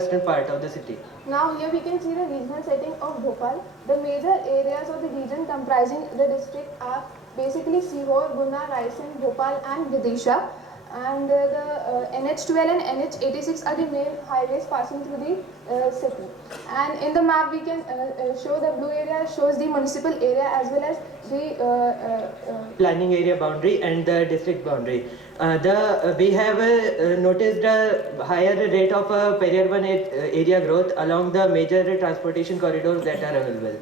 southwestern part of the city. Now here we can see the regional setting of Bhopal. The major areas of the region comprising the district are basically Sihor, Guna, Raisen, Bhopal and Vidisha. And the NH12 and NH86 are the main highways passing through the city. And in the map we can show the blue area shows the municipal area as well as the planning area boundary and the district boundary. We have noticed a higher rate of peri-urban area growth along the major transportation corridors that are available.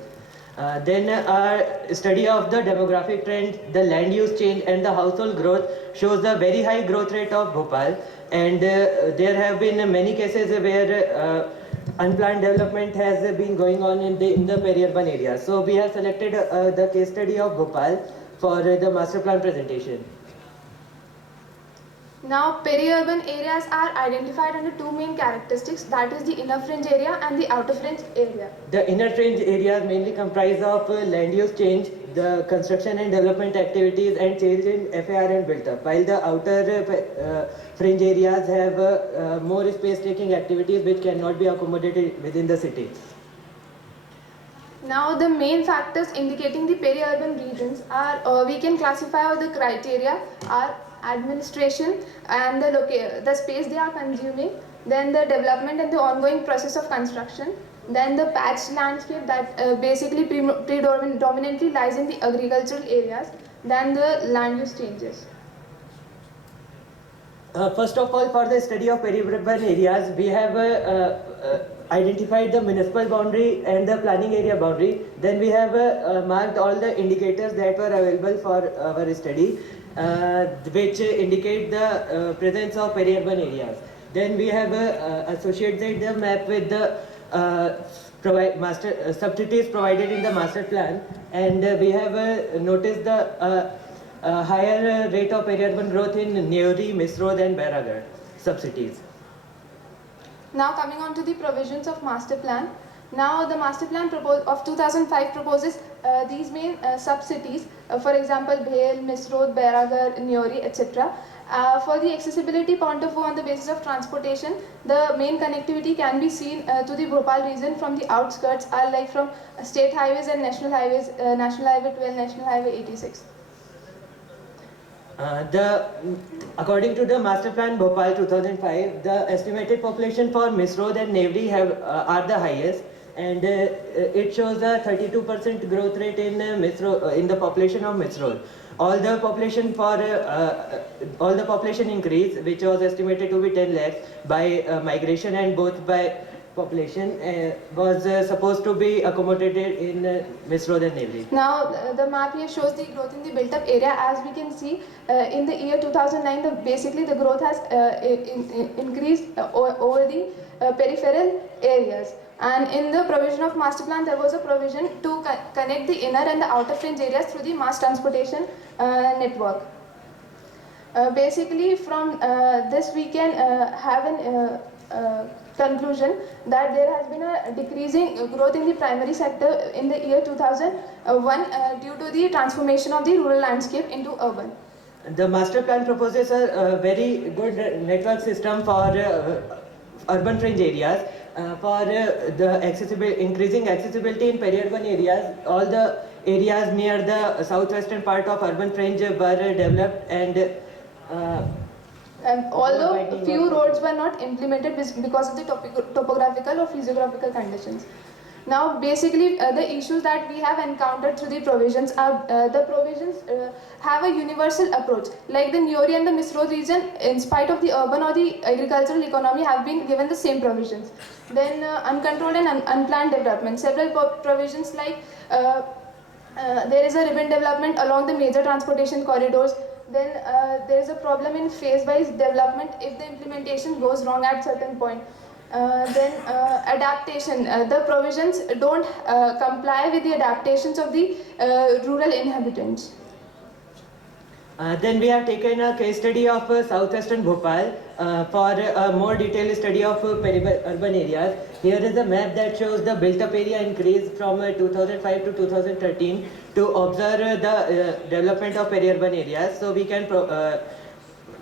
Then our study of the demographic trend, the land use change and the household growth shows a very high growth rate of Bhopal, and there have been many cases where unplanned development has been going on in the peri-urban area. So we have selected the case study of Bhopal for the master plan presentation. Now, peri-urban areas are identified under two main characteristics, that is the inner fringe area and the outer fringe area. The inner fringe areas mainly comprise of land use change, the construction and development activities and change in FAR and built up, while the outer fringe areas have more space taking activities which cannot be accommodated within the city. Now, the main factors indicating the peri-urban regions are, we can classify the criteria are administration and the space they are consuming, then the development and the ongoing process of construction, then the patch landscape that basically predominantly lies in the agricultural areas, then the land use changes. First of all, for the study of peri-urban areas, we have identified the municipal boundary and the planning area boundary. Then we have marked all the indicators that were available for our study, which indicate the presence of peri-urban areas. Then we have associated the map with the subsidies provided in the master plan, and we have noticed the higher rate of peri-urban growth in Neori, Misrod and Baragarh subsidies. Now coming on to the provisions of master plan. Now the master plan of 2005 proposes these main sub-cities, for example Bhel, Misrod, Baragarh, Neori, etc. For the accessibility point of view on the basis of transportation, the main connectivity can be seen to the Bhopal region from the outskirts are like from state highways and national highways, National Highway 12, National Highway 86. According to the Master Plan Bhopal 2005, the estimated population for Misrod and Nevri are the highest, and it shows a 32% growth rate in in the population of Misrod. All the population increase, which was estimated to be 10 lakhs by migration and both by population, was supposed to be accommodated in Misrod and Nevri. Now the map here shows the growth in the built up area. As we can see, in the year 2009, basically the growth has increased over the peripheral areas. And in the provision of master plan, there was a provision to connect the inner and the outer fringe areas through the mass transportation network. Basically, from this we can have an conclusion that there has been a decreasing growth in the primary sector in the year 2001 due to the transformation of the rural landscape into urban. The master plan proposes a very good network system for urban fringe areas. For the increasing accessibility in peri-urban areas, all the areas near the southwestern part of urban fringe were developed, and although few roads were not implemented because of the topographical or physiographical conditions. Now basically the issues that we have encountered through the provisions are the provisions have a universal approach. Like the Neori and the Misrod region, in spite of the urban or the agricultural economy, have been given the same provisions. Then uncontrolled and unplanned development. Several provisions like there is a ribbon development along the major transportation corridors. Then there is a problem in phase-wise development if the implementation goes wrong at certain point. Then adaptation, the provisions don't comply with the adaptations of the rural inhabitants. Then we have taken a case study of southwestern Bhopal for a more detailed study of urban areas. Here is a map that shows the built-up area increase from 2005 to 2013 to observe the development of peri-urban areas. So we can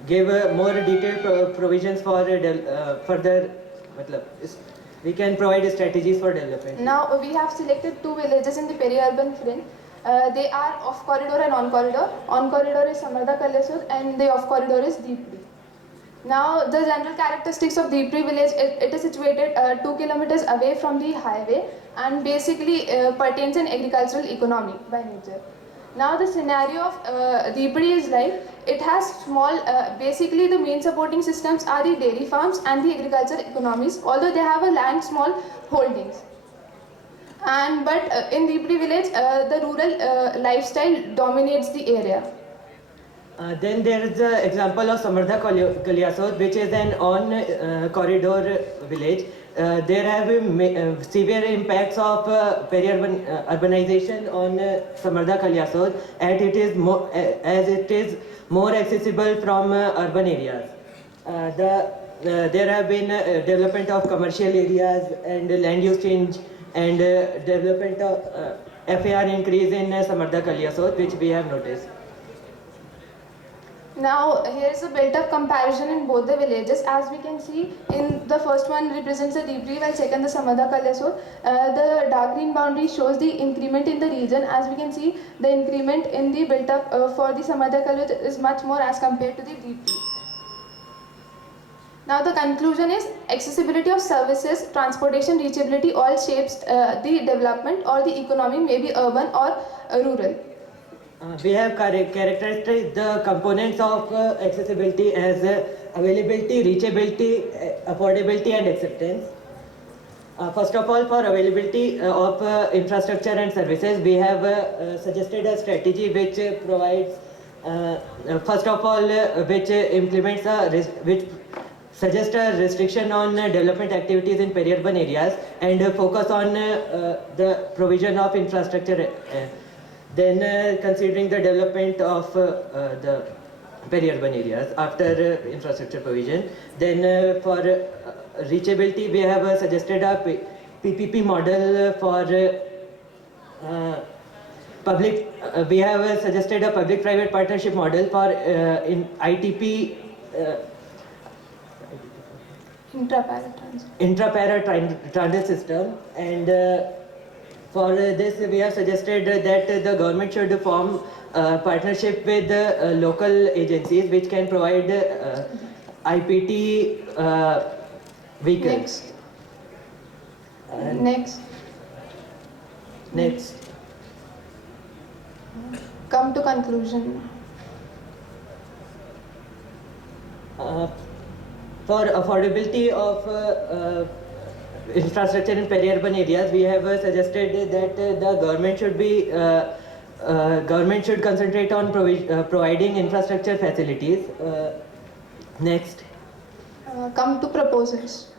give more detailed provisions for further we can provide strategies for development. Now we have selected 2 villages in the peri-urban fringe. They are off-corridor and on-corridor. On-corridor is Samarda Kalyasur and the off-corridor is Deepri. Now the general characteristics of Deepri village, it is situated 2 kilometers away from the highway and basically pertains in agricultural economy by nature. Now the scenario of Deepri is like, it has small, basically the main supporting systems are the dairy farms and the agricultural economies, although they have a land small holdings. But in Deepri village, the rural lifestyle dominates the area. Then there is the example of Samarda Kalyasur, which is an on-corridor village. There have been severe impacts of peri-urbanization on Samarda Kalyasur, as it is more accessible from urban areas. There have been development of commercial areas and land use change and development of FAR increase in Samarda Kalyasur, which we have noticed. Now here is a built-up comparison in both the villages. As we can see, in the first one represents the Deepri, while second the Samarda Kalyasur. The dark green boundary shows the increment in the region. As we can see, the increment in the built-up for the Samarda Kalyasur is much more as compared to the Deepri. Now the conclusion is accessibility of services, transportation, reachability all shapes the development or the economy, may be urban or rural. We have characterized the components of accessibility as availability, reachability, affordability and acceptance. First of all, for availability of infrastructure and services, we have suggested a strategy which provides, first of all, which implements which suggests a restriction on development activities in peri-urban areas and focus on the provision of infrastructure. Then considering the development of the peri-urban areas after infrastructure provision. Then for reachability, we have suggested a PPP model for public. We have suggested a public-private partnership model for in ITP. Intra-para transit system, and for this we have suggested that the government should form partnership with local agencies which can provide IPT vehicles. Next. Come to conclusion. For affordability of infrastructure in peri-urban areas, we have suggested that the government should concentrate on providing infrastructure facilities. Next. Come to proposals.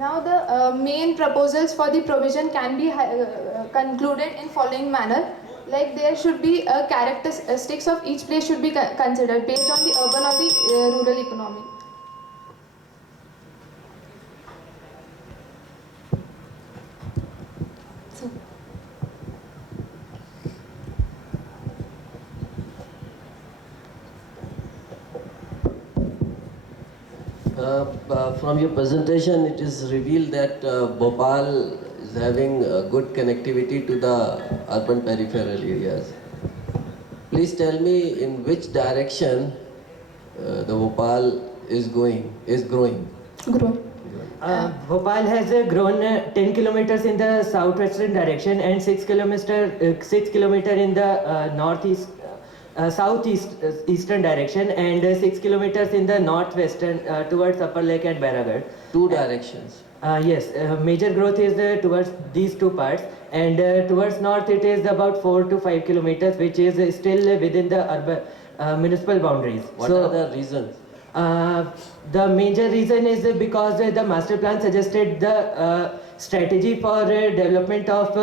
Now the main proposals for the provision can be concluded in following manner. Like there should be characteristics of each place should be considered based on the urban or the rural economy. From your presentation, it is revealed that Bhopal is having good connectivity to the urban peripheral areas. Please tell me in which direction the Bhopal is growing. Bhopal has grown 10 kilometers in the southwestern direction and 6 kilometer in the southeastern direction and 6 kilometers in the northwestern towards Upper Lake and Baragarh. Two directions. Yes, major growth is towards these two parts, and towards north it is about 4 to 5 kilometers, which is still within the urban municipal boundaries. What are the reasons? The major reason is because the master plan suggested the strategy for development of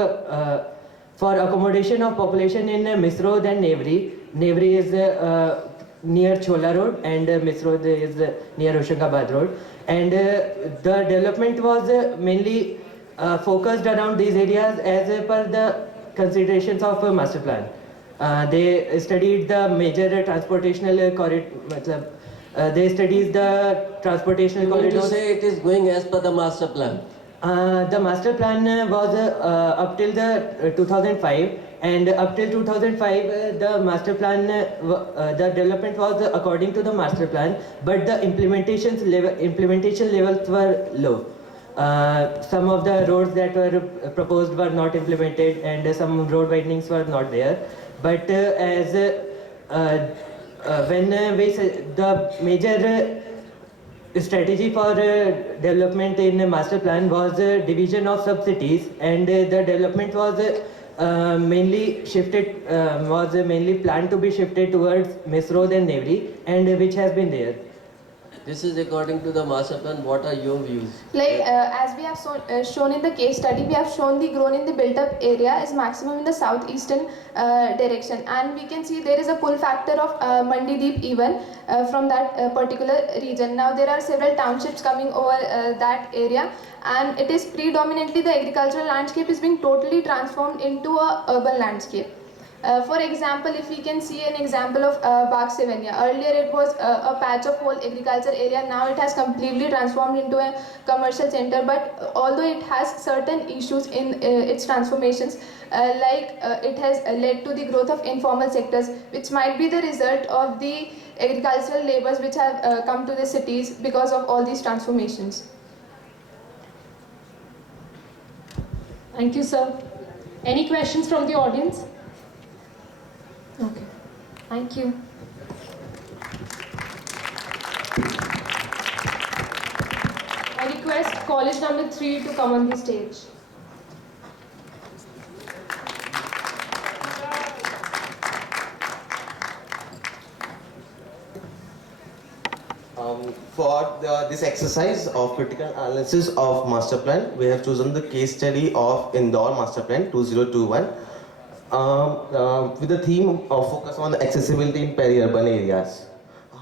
for accommodation of population in Misrod and Nevri. Nevri is near Chola Road and Misrod is near Hoshangabad Road. And the development was mainly focused around these areas as per the considerations of master plan. They studied the major transportational they studies the transportation You mean to corridors. say it is going as per the master plan? The master plan was up till the 2005, and up till 2005 the master plan the development was according to the master plan, but the implementation levels were low. Some of the roads that were proposed were not implemented, and some road widenings were not there. But as when the major strategy for development in master plan was division of sub-cities, and the development was mainly planned to be shifted towards Misrod and Nevri, and which has been there. This is according to the master plan. What are your views? Like as we have shown in the case study, we have shown the growth in the built-up area is maximum in the southeastern direction, and we can see there is a pull factor of Mandi Deep even from that particular region. Now there are several townships coming over that area, and it is predominantly the agricultural landscape is being totally transformed into a urban landscape. For example, if we can see an example of Bagh Sevenya. Earlier it was a patch of whole agriculture area, now it has completely transformed into a commercial center, but although it has certain issues in its transformations, it has led to the growth of informal sectors, which might be the result of the agricultural labours which have come to the cities because of all these transformations. Thank you, sir. Any questions from the audience? Okay. Thank you. I request college number 3 to come on the stage. This exercise of critical analysis of master plan, we have chosen the case study of Indore Master Plan 2021 with the theme of focus on accessibility in peri-urban areas.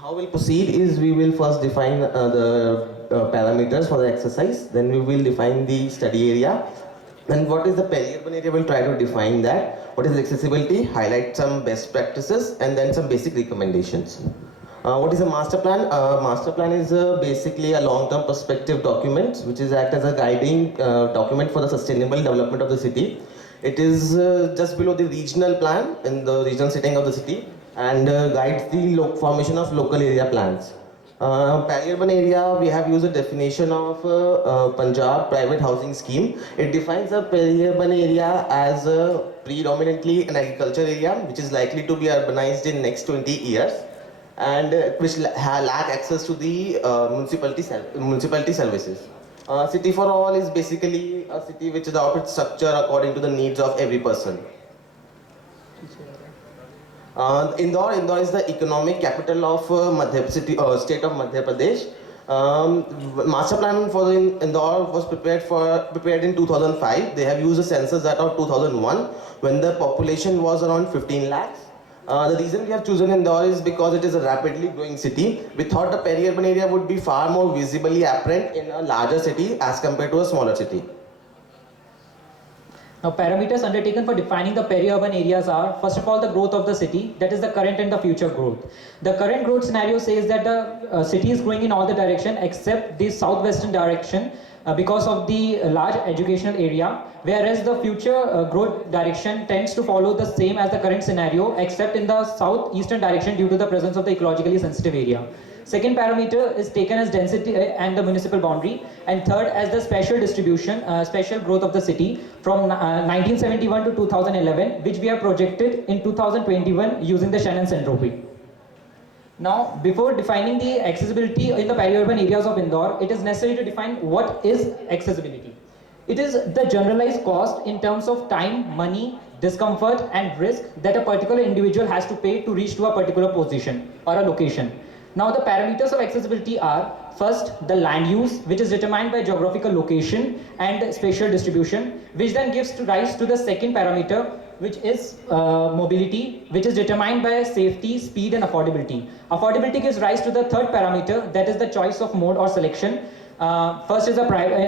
How we'll proceed is we will first define the parameters for the exercise, then we will define the study area. And what is the peri-urban area, we'll try to define that. What is accessibility, highlight some best practices, and then some basic recommendations. What is a master plan? Master plan is basically a long-term perspective document which is act as a guiding document for the sustainable development of the city. It is just below the regional plan in the regional setting of the city, and guides the formation of local area plans. Peri-urban area, we have used a definition of Punjab private housing scheme. It defines a peri-urban area as predominantly an agriculture area which is likely to be urbanized in next 20 years. And which lack access to the municipality services. City for all is basically a city which is out its structure according to the needs of every person. Indore is the economic capital of state of Madhya Pradesh. Master plan for Indore was prepared in 2005. They have used a census data of 2001 when the population was around 15 lakhs. The reason we have chosen Indore is because it is a rapidly growing city. We thought the peri-urban area would be far more visibly apparent in a larger city as compared to a smaller city. Now, parameters undertaken for defining the peri-urban areas are, first of all, the growth of the city, that is the current and the future growth. The current growth scenario says that the city is growing in all the direction except the southwestern direction because of the large educational area, whereas the future growth direction tends to follow the same as the current scenario except in the southeastern direction due to the presence of the ecologically sensitive area. Second parameter is taken as density and the municipal boundary, and third as the spatial distribution, spatial growth of the city from 1971 to 2011, which we have projected in 2021 using the Shannon's entropy. Now, before defining the accessibility in the peri-urban areas of Indore, it is necessary to define what is accessibility. It is the generalized cost in terms of time, money, discomfort and risk that a particular individual has to pay to reach to a particular position or a location. Now, the parameters of accessibility are, first, the land use, which is determined by geographical location and spatial distribution, which then gives rise to the second parameter, which is mobility, which is determined by safety, speed and affordability. Affordability gives rise to the third parameter, that is the choice of mode or selection. First is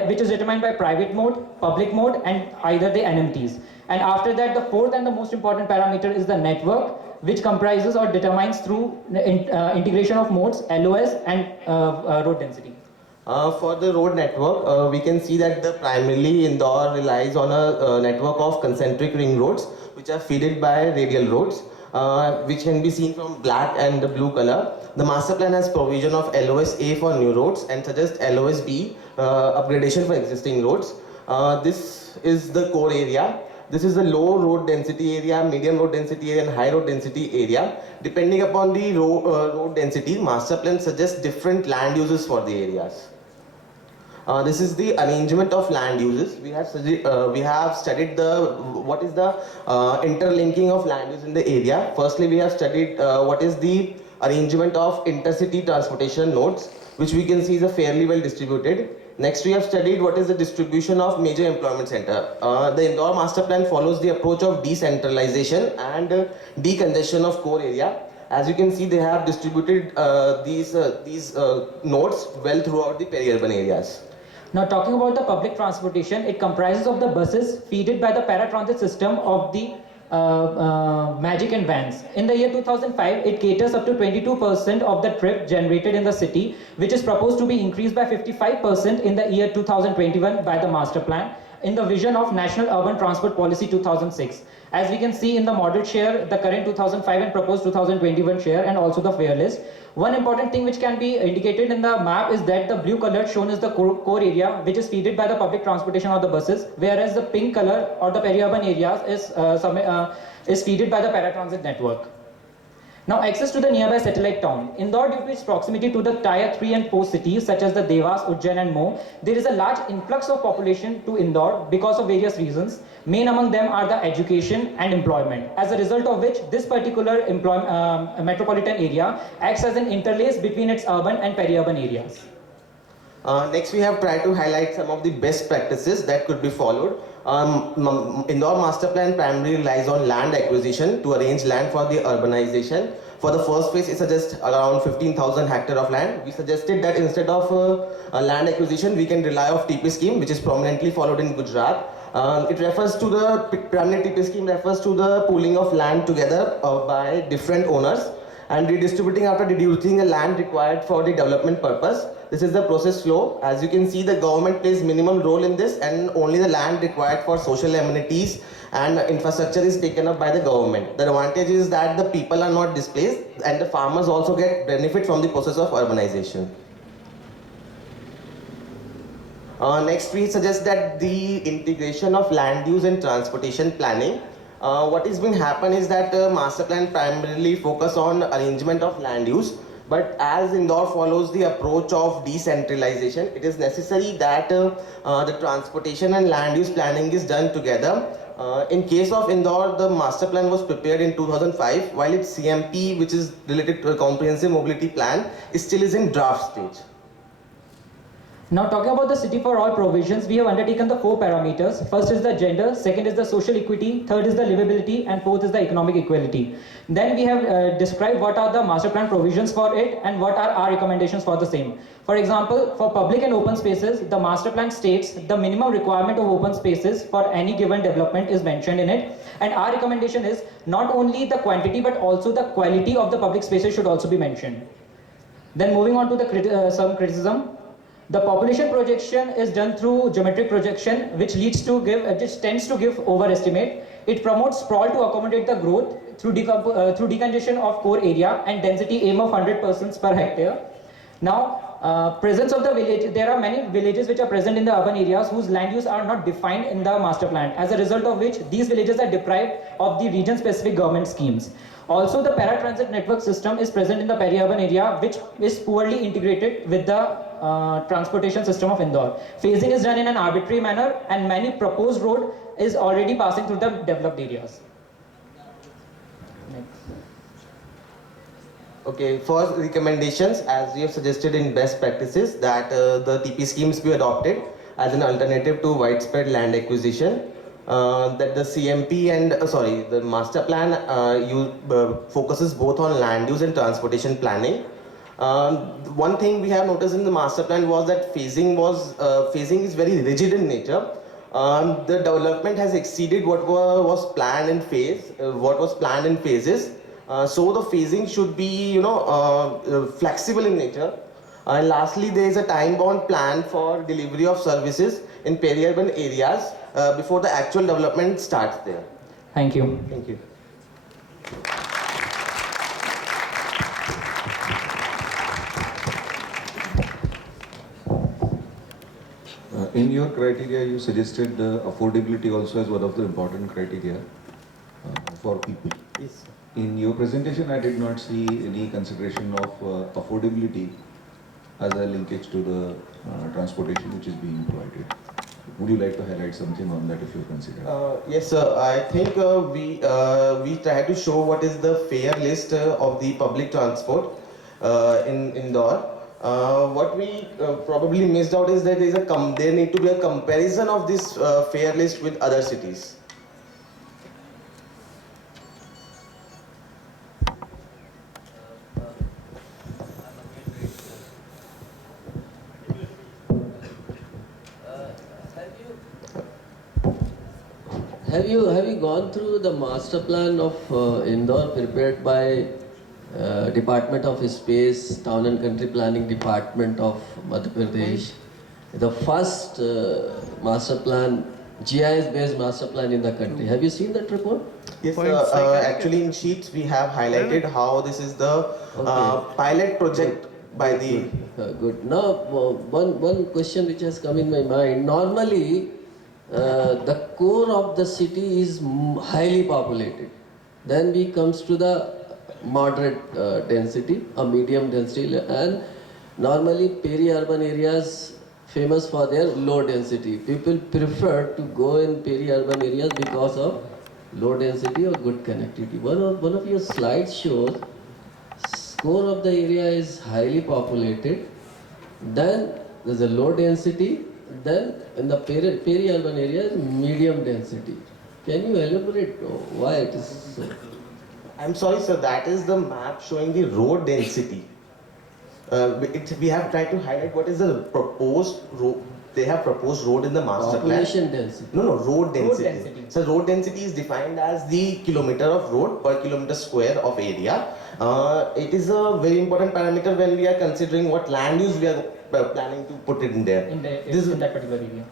which is determined by private mode, public mode and either the NMTs. And after that, the fourth and the most important parameter is the network, which comprises or determines through integration of modes, LOS and road density. For the road network, we can see that the primarily Indore relies on a network of concentric ring roads, which are fed by radial roads, which can be seen from black and the blue color. The master plan has provision of LOS-A for new roads and suggests LOS-B upgradation for existing roads. This is the core area. This is the low road density area, medium road density area and high road density area. Depending upon the road density, master plan suggests different land uses for the areas. This is the arrangement of land uses. We have studied what is the interlinking of land use in the area. Firstly, we have studied what is the arrangement of intercity transportation nodes, which we can see is a fairly well distributed. Next, we have studied what is the distribution of major employment center. The Indore master plan follows the approach of decentralization and decongestion of core area. As you can see, they have distributed these nodes well throughout the peri-urban areas. Now talking about the public transportation, it comprises of the buses feeded by the paratransit system of the Magic and vans. In the year 2005, it caters up to 22% of the trip generated in the city, which is proposed to be increased by 55% in the year 2021 by the master plan in the vision of National Urban Transport Policy 2006. As we can see in the model share, the current 2005 and proposed 2021 share, and also the fare list. One important thing which can be indicated in the map is that the blue color shown is the core area, which is fed by the public transportation of the buses, whereas the pink color or the peri-urban areas is fed by the paratransit network. Now, access to the nearby satellite town. Indore, due to its proximity to the tier 3 and 4 cities such as the Devas, Ujjain and Mo, there is a large influx of population to Indore because of various reasons. Main among them are the education and employment. As a result of which, this particular metropolitan area acts as an interlace between its urban and peri-urban areas. Next, we have tried to highlight some of the best practices that could be followed. Indore master plan primarily relies on land acquisition to arrange land for the urbanization. For the first phase, it suggests around 15,000 hectares of land. We suggested that instead of land acquisition, we can rely on TP scheme, which is prominently followed in Gujarat. It refers to the primary TP scheme refers to the pooling of land together by different owners and redistributing after reducing the land required for the development purpose. This is the process flow. As you can see, the government plays minimal role in this, and only the land required for social amenities and infrastructure is taken up by the government. The advantage is that the people are not displaced and the farmers also get benefit from the process of urbanization. Next, we suggest that the integration of land use and transportation planning. What is going to happen is that master plan primarily focus on arrangement of land use, but as Indore follows the approach of decentralization, it is necessary that the transportation and land use planning is done together. In case of Indore, the master plan was prepared in 2005, while its CMP, which is related to a comprehensive mobility plan, still is in draft stage. Now, talking about the city for all provisions, we have undertaken the 4 parameters. First is the gender, second is the social equity, third is the livability, and fourth is the economic equality. Then we have described what are the master plan provisions for it and what are our recommendations for the same. For example, for public and open spaces, the master plan states the minimum requirement of open spaces for any given development is mentioned in it. And our recommendation is not only the quantity but also the quality of the public spaces should also be mentioned. Then moving on to the some criticism. The population projection is done through geometric projection, which tends to give overestimate. It promotes sprawl to accommodate the growth through decongestion of core area and density aim of 100 persons per hectare. Now, presence of the village, there are many villages which are present in the urban areas whose land use are not defined in the master plan, as a result of which these villages are deprived of the region-specific government schemes. Also, the paratransit network system is present in the peri-urban area, which is poorly integrated with the transportation system of Indore. Phasing is done in an arbitrary manner, and many proposed road is already passing through the developed areas. Next. Okay, first recommendations, as we have suggested in best practices, that the TP schemes be adopted as an alternative to widespread land acquisition. That the CMP and the master plan focuses both on land use and transportation planning. One thing we have noticed in the master plan was that phasing is very rigid in nature. The development has exceeded what was planned in phases. So the phasing should be, flexible in nature. And lastly, there is a time-bound plan for delivery of services in peri-urban areas before the actual development starts there. Thank you. Thank you. In your criteria, you suggested affordability also as one of the important criteria for people. Yes. In your presentation, I did not see any consideration of affordability as a linkage to the transportation which is being provided. Would you like to highlight something on that if you consider? Yes, sir. I think we try to show what is the fare list of the public transport in Indore. What we probably missed out is that there need to be a comparison of this fare list with other cities. Have you gone through the master plan of Indore prepared by Department of Space, Town and Country Planning Department of Madhya Pradesh? The first master plan, GIS-based master plan in the country. Have you seen that report? Yes, actually in sheets we have highlighted how this is the pilot project by the... Good. Now, one question which has come in my mind. Normally, the core of the city is highly populated. Then we comes to the moderate density, a medium density, and normally peri-urban areas famous for their low density. People prefer to go in peri-urban areas because of low density or good connectivity. One of your slides shows core of the area is highly populated, then there's a low density, then in the peri-urban area medium density. Can you elaborate why it is so? I'm sorry, sir, that is the map showing the road density. We have tried to highlight what is the proposed road. They have proposed road in the master Population plan. density. No, road density. Road density. So road density is defined as the kilometer of road per kilometer square of area. It is a very important parameter when we are considering what land use we are planning to put it in there. In that particular area.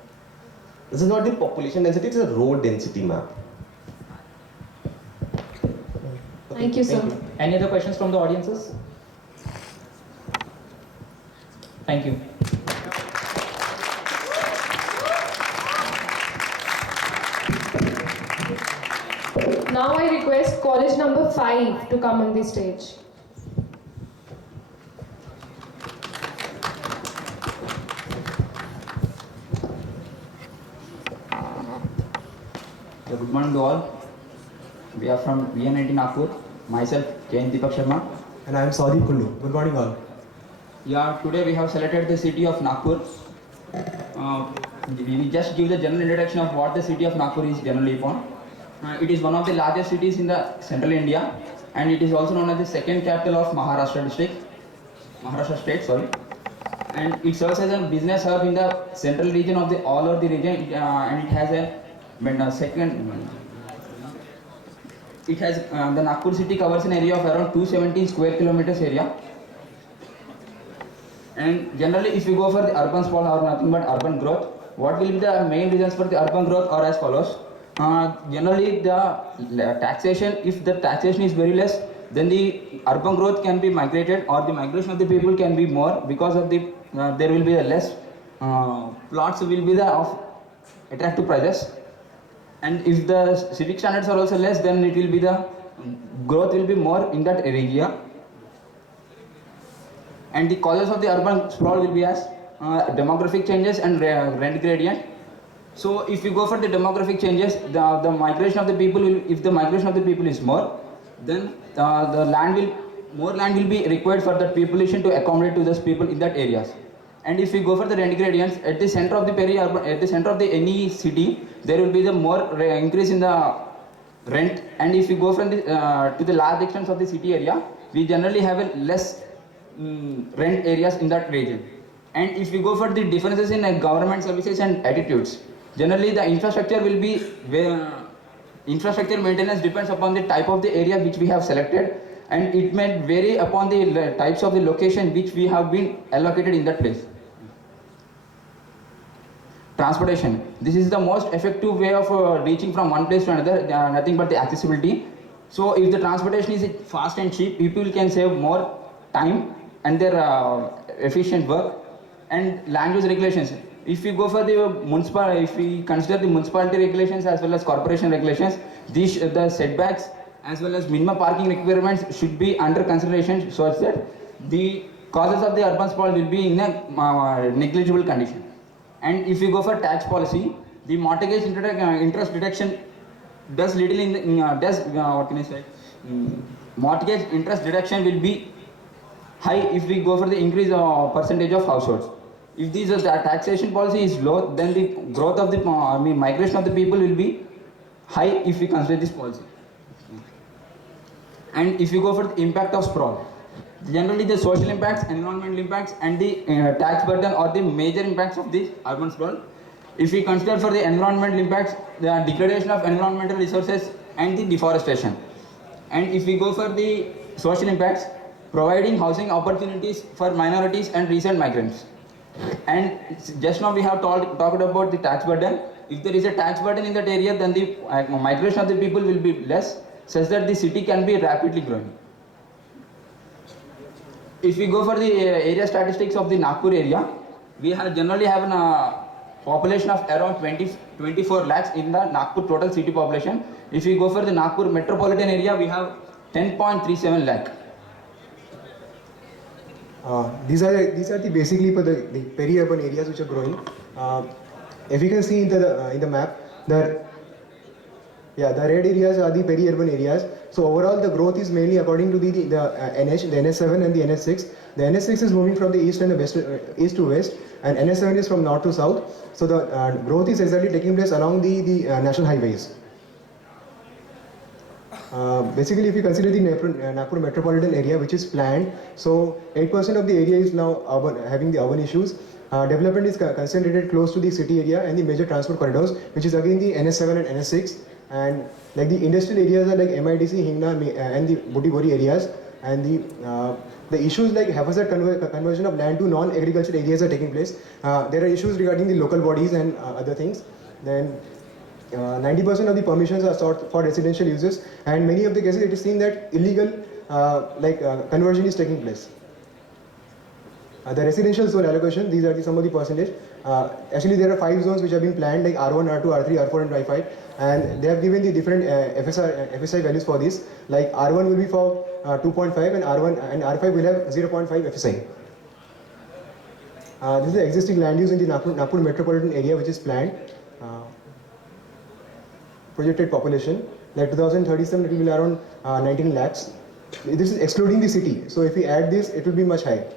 This is not the population density, it is a road density map. Thank you, sir. Any other questions from the audiences? Thank you. Now I request college number 5 to come on the stage. Good morning to all. We are from VN19 Nagpur. Myself, Jain Deepak Sharma. And I am Saudi Kundu. Good morning all. Yeah, today we have selected the city of Nagpur. We will just give the general introduction of what the city of Nagpur is generally upon. It is one of the largest cities in the central India, and it is also known as the second capital of Maharashtra state, sorry. And it serves as a business hub in the central region of the all over the region, and it has a the Nagpur city covers an area of around 270 square kilometers area. And generally, if you go for the urban sprawl or nothing but urban growth, what will be the main reasons for the urban growth are as follows. Generally, the taxation, if the taxation is very less, then the urban growth can be migrated, or the migration of the people can be more because of the there will be a less plots will be the of attractive prices. And if the civic standards are also less, then it will be the growth will be more in that area. And the causes of the urban sprawl will be as demographic changes and rent gradient. So if you go for the demographic changes, the migration of the people will, if the migration of the people is more, then more land will be required for that population to accommodate to those people in that areas. And if you go for the rent gradients, at the center of the at the center of the any city, there will be the more increase in the rent. And if you go from the to the large extents of the city area, we generally have a less rent areas in that region. And if we go for the differences in government services and attitudes, generally the infrastructure will be infrastructure maintenance depends upon the type of the area which we have selected, and it may vary upon the types of the location which we have been allocated in that place. Transportation. This is the most effective way of reaching from one place to another, nothing but the accessibility. So if the transportation is fast and cheap, people can save more time and their efficient work. And land use regulations. If we go for the municipal, if we consider the municipality regulations as well as corporation regulations, these the setbacks as well as minimum parking requirements should be under consideration such that the causes of the urban sprawl will be in a negligible condition. And if we go for tax policy, the mortgage interest deduction does little in what can I say? Mortgage interest deduction will be high if we go for the increase percentage of households. If this taxation policy is low, then the growth of the migration of the people will be high if we consider this policy. And if you go for the impact of sprawl, generally the social impacts, environmental impacts, and the tax burden are the major impacts of this urban sprawl. If we consider for the environmental impacts, the degradation of environmental resources and the deforestation. And if we go for the social impacts, providing housing opportunities for minorities and recent migrants. And just now we have talked about the tax burden. If there is a tax burden in that area, then the migration of the people will be less, such that the city can be rapidly growing. If we go for the area statistics of the Nagpur area, we generally have a population of around 24 lakhs in the Nagpur total city population. If we go for the Nagpur metropolitan area, we have 10.37 lakh. These are the basically for the peri-urban areas which are growing. If you can see in the map, the red areas are the peri-urban areas. So overall, the growth is mainly according to the NH, the NS7 and the NS6. The NS6 is moving from the east and the west, east to west, and NS7 is from north to south. So the growth is exactly taking place along the national highways. Basically, if you consider the Nagpur metropolitan area, which is planned, so 8% of the area is now urban, having the urban issues. Development is concentrated close to the city area and the major transport corridors, which is again the NS7 and NS6. And like the industrial areas are like MIDC, Hingna, and the Butibori areas. And the issues like haphazard conversion of land to non-agricultural areas are taking place. There are issues regarding the local bodies and other things. Then 90% of the permissions are sought for residential uses, and many of the cases it is seen that illegal conversion is taking place. The residential zone allocation, these are some of the percentage. Actually, there are 5 zones which have been planned, like R1, R2, R3, R4 and Y5, and they have given the different FSI values for this. Like R1 will be for 2.5 and R1 and R5 will have 0.5 FSI. This is the existing land use in the Nagpur metropolitan area which is planned. Projected population, like 2037 it will be around 19 lakhs. This is excluding the city, so if we add this it will be much higher.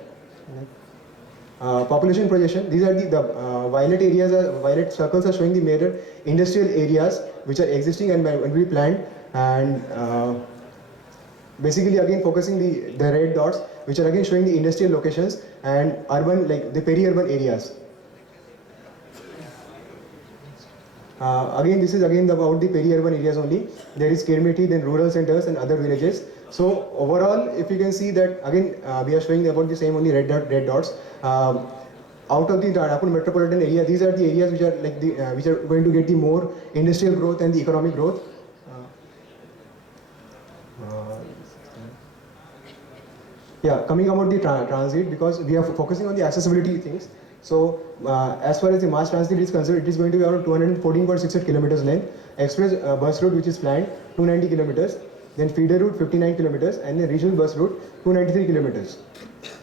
Population projection, these are the violet areas, violet circles are showing the major industrial areas which are existing and will be planned, and basically again focusing the red dots which are again showing the industrial locations and urban, like the peri-urban areas. Again, this is again about the peri-urban areas only. There is Kirmeti, then rural centers and other villages. So overall, if you can see that again, we are showing about the same only red dots. Out of the Nagpur metropolitan area, these are the areas which are like the which are going to get the more industrial growth and the economic growth. Yeah, coming about the transit, because we are focusing on the accessibility things. So, as far as the mass transit is concerned, it is going to be around 214.68 kilometers length. Express bus route which is planned 290 kilometers. Then feeder route 59 kilometers, and the regional bus route 293 kilometers.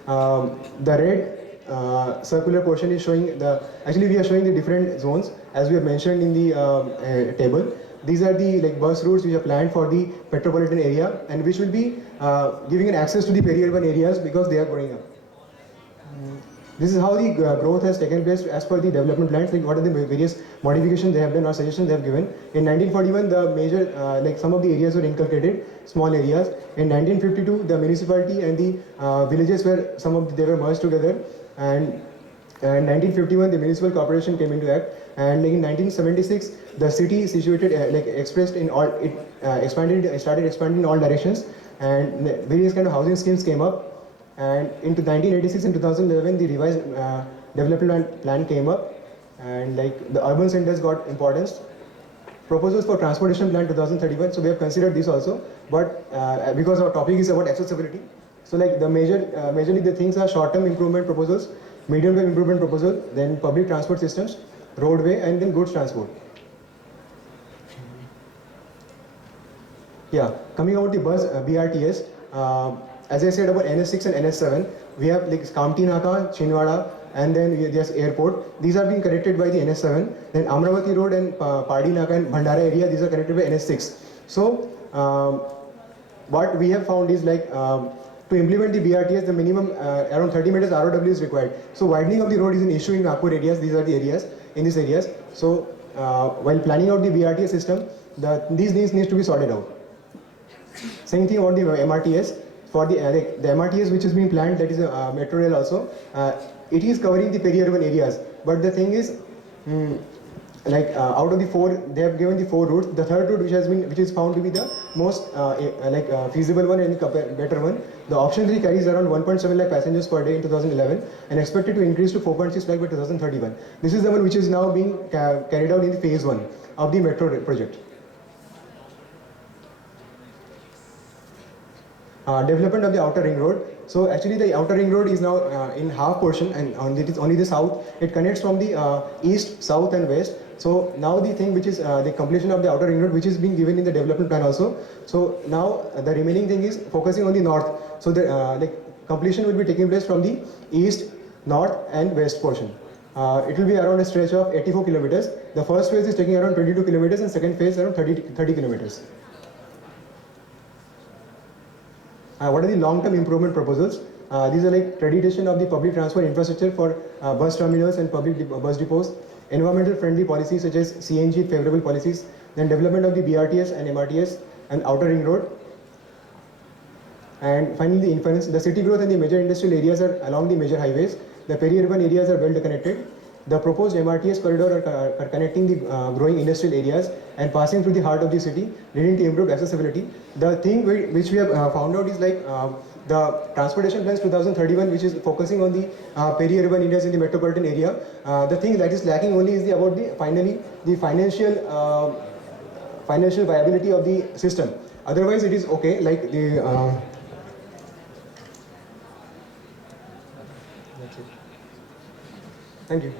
The red circular portion is showing the. Actually, we are showing the different zones as we have mentioned in the table. These are the bus routes which are planned for the metropolitan area and which will be giving an access to the peri-urban areas because they are growing up. This is how the growth has taken place as per the development plans, like what are the various modifications they have done or suggestions they have given. In 1941, the major, some of the areas were inculcated, small areas. In 1952, the municipality and the villages were, they were merged together. And And 1951, the municipal corporation came into act, and in 1976, the city is situated expressed in all it started expanding in all directions, and various kind of housing schemes came up. And into 1986 and 2011, the revised development plan came up, and the urban centers got importance. Proposals for transportation plan 2031. So we have considered this also, but because our topic is about accessibility, so the majorly the things are short-term improvement proposals, medium-term improvement proposal, then public transport systems, roadway, and then goods transport. Yeah, coming about the bus BRTS, as I said about NS6 and NS7, we have Kamti Naka, Chinwada, and then there's airport. These are being connected by the NS7. Then Amravati Road and Padi Naka and Bhandara area, these are connected by NS6. So what we have found is to implement the BRTS, the minimum around 30 meters ROW is required. So widening of the road is an issue in Nagpur areas. These are the areas, in these areas. So while planning out the BRTS system, these needs to be sorted out. Same thing about the MRTS. For the MRTS which is being planned, that is a metro rail also, it is covering the peri-urban areas. But the thing is, out of the four, they have given the four routes. The third route, which is found to be the most feasible one and the better one. The option 3 carries around 1.7 lakh passengers per day in 2011 and expected to increase to 4.6 lakh by 2031. This is the one which is now being carried out in the phase 1 of the metro project. Development of the outer ring road. So actually the outer ring road is now in half portion, and it is only the south. It connects from the east, south and west. So now the thing which is the completion of the outer ring road, which is being given in the development plan also. So now the remaining thing is focusing on the north. So the completion will be taking place from the east, north and west portion. It will be around a stretch of 84 kilometers. The first phase is taking around 22 kilometers and second phase around 30 kilometers. What are the long-term improvement proposals? These are accreditation of the public transport infrastructure for bus terminals and public bus depots, environmental friendly policies such as CNG favorable policies, then development of the BRTS and MRTS and outer ring road. And finally the inference, the city growth and the major industrial areas are along the major highways. The peri-urban areas are well connected. The proposed MRTS corridor are connecting the growing industrial areas and passing through the heart of the city, leading to improved accessibility. The thing which we have found out is the transportation plans 2031, which is focusing on the peri-urban areas in the metropolitan area. The thing that is lacking only is about the financial viability of the system. Otherwise, it is okay. That's it. Thank you.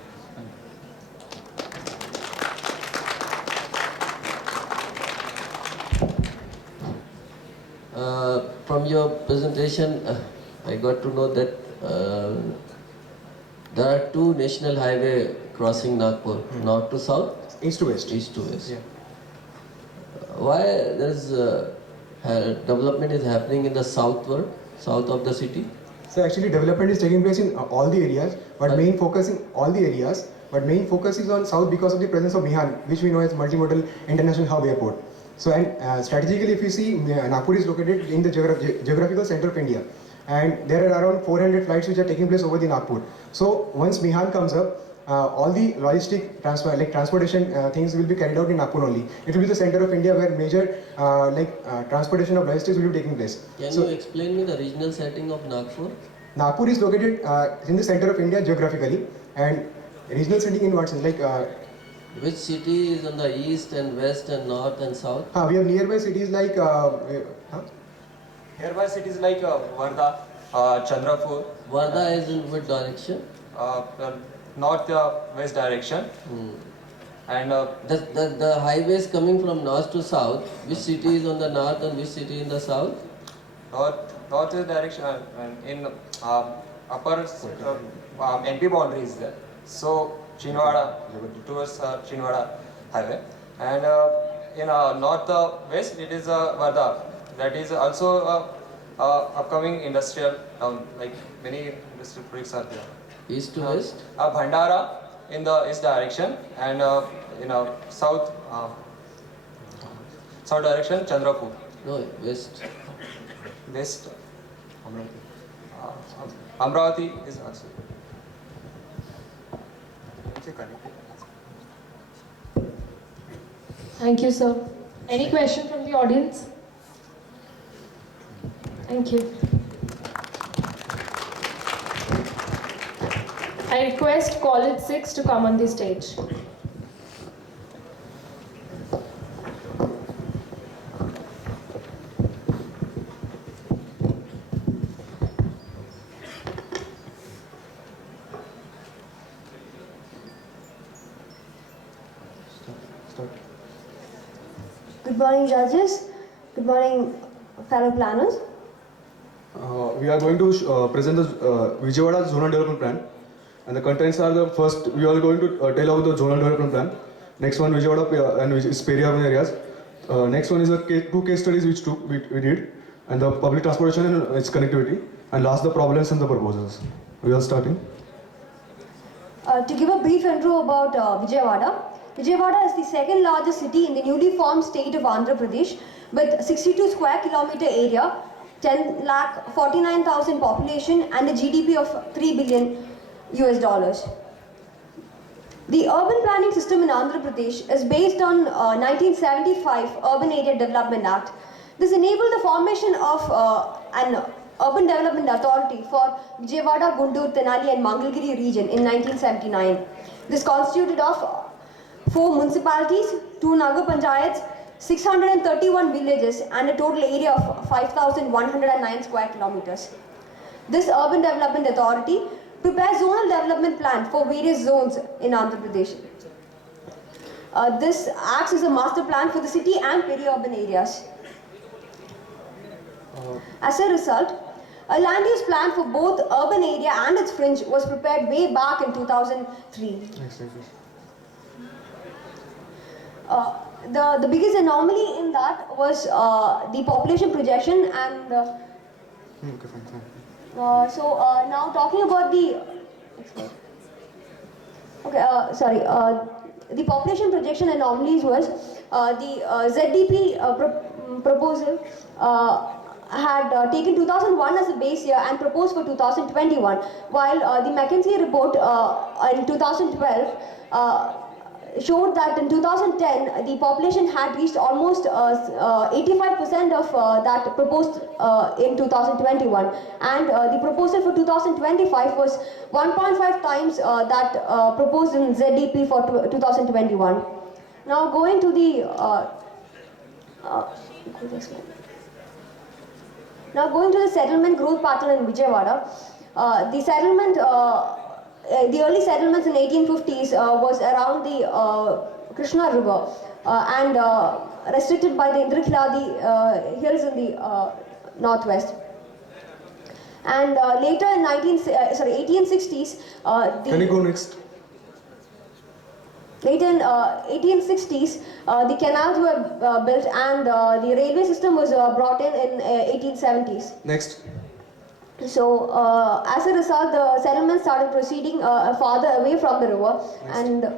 From your presentation, I got to know that there are two national highway crossing Nagpur, north to south, East to west. east to west. Yeah. Why there is development is happening in the south of the city? So actually development is taking place in all the areas, but main focus in all the areas, but main focus is on south because of the presence of Mihan, which we know as multimodal international hub airport. So and strategically, if you see, Nagpur is located in the geographical center of India, and there are around 400 flights which are taking place over the Nagpur. So once Mihan comes up, all the logistic transportation things will be carried out in Nagpur only. It will be the center of India where major transportation of logistics will be taking place. Can you explain me the regional setting of Nagpur? Nagpur is located in the center of India geographically, and regional setting in what sense? Which city is on the east and west and north and south? We have nearby cities like Nearby cities like Varda, Chandrapur. Varda is in which direction? North west direction. And The highways coming from north to south, which city is on the north and which city in the south? north direction in upper MP boundary is there. So Chinwada towards Chinwada highway, and in north west it is Varda. That is also upcoming industrial town. Like many industrial projects are there. East to west? Bhandara in the east direction, and in south direction Chandrapur. No, west. West Amravati is also. Thank you, sir. Any question from the audience? Thank you. I request College 6 to come on the stage. Good morning, judges. Good morning, fellow planners. We are going to present the Vijayawada Zonal Development Plan. And the contents are the first, we are going to tell about the Zonal Development Plan. Next one, Vijayawada and its peri-urban areas. Next one is the two case studies which we did. And the public transportation and its connectivity. And last, the problems and the proposals. We are starting. To give a brief intro about Vijayawada. Vijayawada is the second largest city in the newly formed state of Andhra Pradesh with 62 square kilometer area, 10,49,000 population and a GDP of $3 billion US. The urban planning system in Andhra Pradesh is based on 1975 Urban Area Development Act. This enabled the formation of an Urban Development Authority for Vijayawada, Guntur, Tenali and Mangalgiri region in 1979. This constituted of 4 municipalities, 2 Nagar Panchayats, 631 villages and a total area of 5,109 square kilometers. This Urban Development Authority prepares zonal development plan for various zones in Andhra Pradesh. This acts as a master plan for the city and peri-urban areas. As a result, a land use plan for both urban area and its fringe was prepared way back in 2003. The biggest anomaly in that was the population projection and now talking about the the population projection anomalies was the ZDP proposal had taken 2001 as a base year and proposed for 2021, while the McKinsey report in 2012 showed that in 2010 the population had reached almost 85% of that proposed in 2021, and the proposal for 2025 was 1.5 times that proposed in ZDP for 2021. Now going to the settlement growth pattern in Vijayawada, the early settlements in 1850s was around the Krishna River and restricted by the Indrakiladi hills in the northwest. And later in 1860s, Can you go next? Later in 1860s, the canals were built and the railway system was brought in 1870s. Next. So, as a result, the settlement started proceeding farther away from the river, and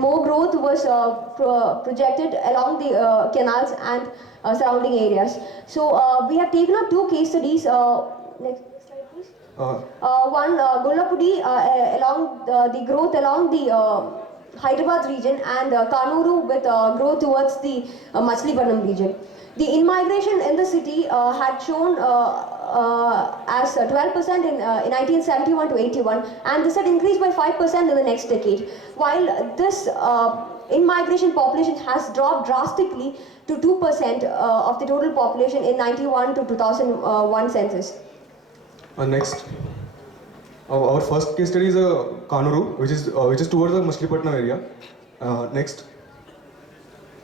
more growth was projected along the canals and surrounding areas. So, we have taken up 2 case studies. Next slide, please. One, Gollapudi, along the growth along the Hyderabad region, and Kanuru with growth towards the Machlipatam region. The in-migration in the city had shown as 12% in 1971 to 81, and this had increased by 5% in the next decade, while this in-migration population has dropped drastically to 2% of the total population in 91 to 2001 census. Next. Our first case study is Kanuru, which is towards the Machlipatam area. Next.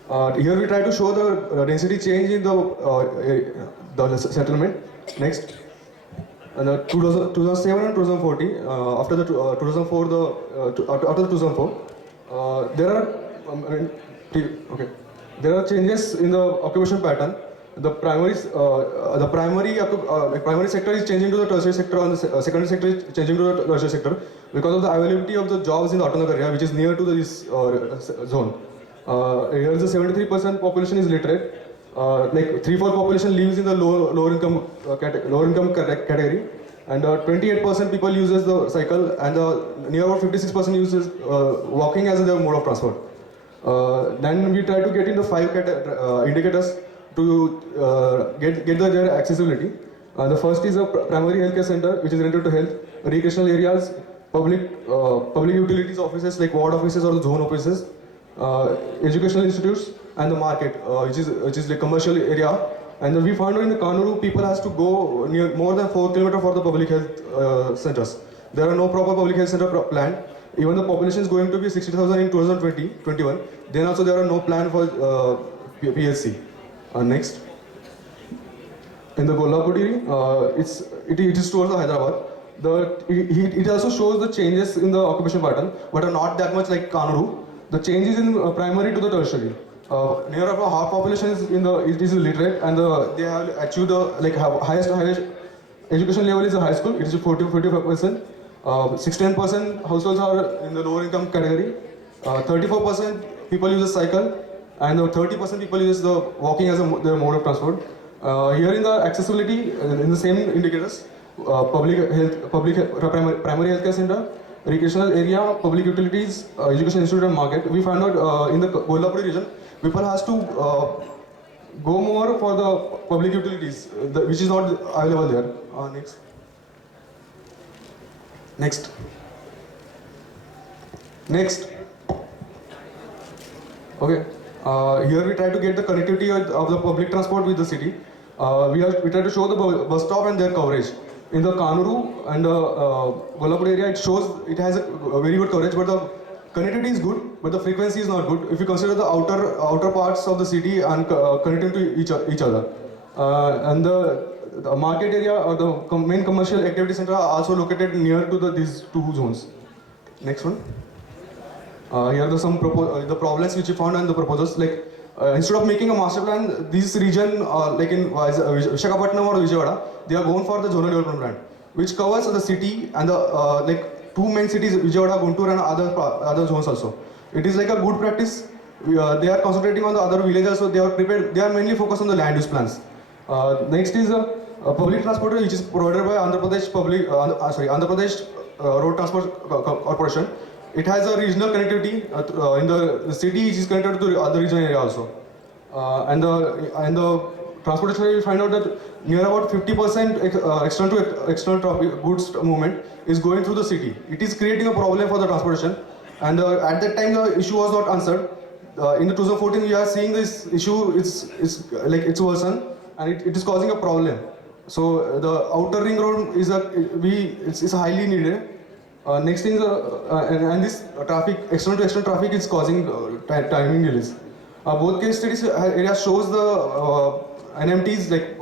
Here we try to show the density change in the settlement. Next. 2007 and 2014, after the 2004, there are changes in the occupation pattern. The primary sector is changing to the tertiary sector, and the secondary sector is changing to the tertiary sector because of the availability of the jobs in the autonomous area, which is near to this zone. Here the 73% population is literate. Like 3/4 population lives in the lower income category, and 28% people uses the cycle, and near about 56% uses walking as their mode of transport. Then we try to get into five indicators to get their accessibility. The first is a primary healthcare center, which is related to health, recreational areas, public utilities offices like ward offices or the zone offices, educational institutes, and the market, which is like commercial area. And we found out in the Kanuru, people has to go near more than 4 kilometers for the public health centers. There are no proper public health center planned. Even the population is going to be 60,000 in 2021. Then also there are no plan for PSC. Next. In the Kolhapur, it is towards the Hyderabad. It also shows the changes in the occupation pattern, but are not that much like Kanuru. The changes in primary to the tertiary. Near about half population is literate, and they have achieved the highest education level is the high school. It is 45%. 16% households are in the lower income category. 34% people use a cycle, and 30% people use the walking as their mode of transport. Here in the accessibility, in the same indicators, primary healthcare center, recreational area, public utilities, education institute and market. We found out in the Kolhapur region, people has to go more for the public utilities, which is not available there. Next. Okay. Here we try to get the connectivity of the public transport with the city. We try to show the bus stop and their coverage. In the Kanuru and the Kolhapur area, it has a very good coverage, but the connectivity is good, but the frequency is not good. If you consider the outer parts of the city and connecting to each other, and the market area or the main commercial activity center are also located near to these two zones. Next one. Here are some the problems which we found and the proposals. Instead of making a master plan, this region, like in Visakhapatnam or Vijayawada, they are going for the zonal development plan, which covers the city and the two main cities, Vijayawada, Guntur, and other zones also. It is like a good practice. They are concentrating on the other villages, so they are prepared. They are mainly focused on the land use plans. Next is public transport, which is provided by Andhra Pradesh Road Transport Corporation. It has a regional connectivity in the city, which is connected to the other regional area also. And the transportation, we find out that near about 50% external traffic goods movement is going through the city. It is creating a problem for the transportation. And at that time, the issue was not answered. In the 2014, we are seeing this issue. It's worsened, and it is causing a problem. So the outer ring road is highly needed. Next thing is, and this traffic, external to external traffic is causing timing delays. Both case studies area shows the NMTs like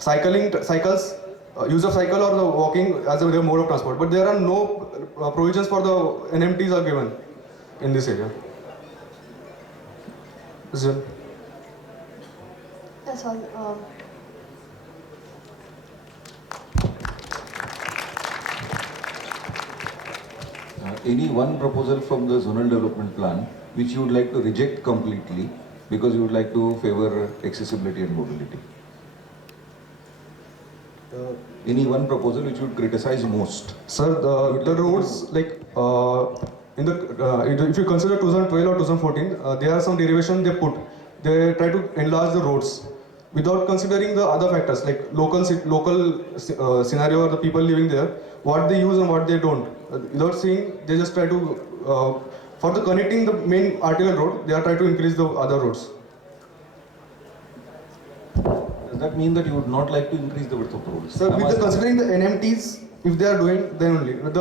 cycles, use of cycle or the walking as their mode of transport. But there are no provisions for the NMTs are given in this area. That's all. Any one proposal from the zonal development plan which you would like to reject completely because you would like to favor accessibility and mobility? Any one proposal which you would criticize most? Sir, the roads, if you consider 2012 or 2014, there are some derivation they put. They try to enlarge the roads without considering the other factors like local scenario or the people living there, what they use and what they don't. Without seeing, they just try to, for the connecting the main arterial road, they are trying to increase the other roads. Does that mean that you would not like to increase the width of the roads? Sir, with considering the NMTs, if they are doing, then only.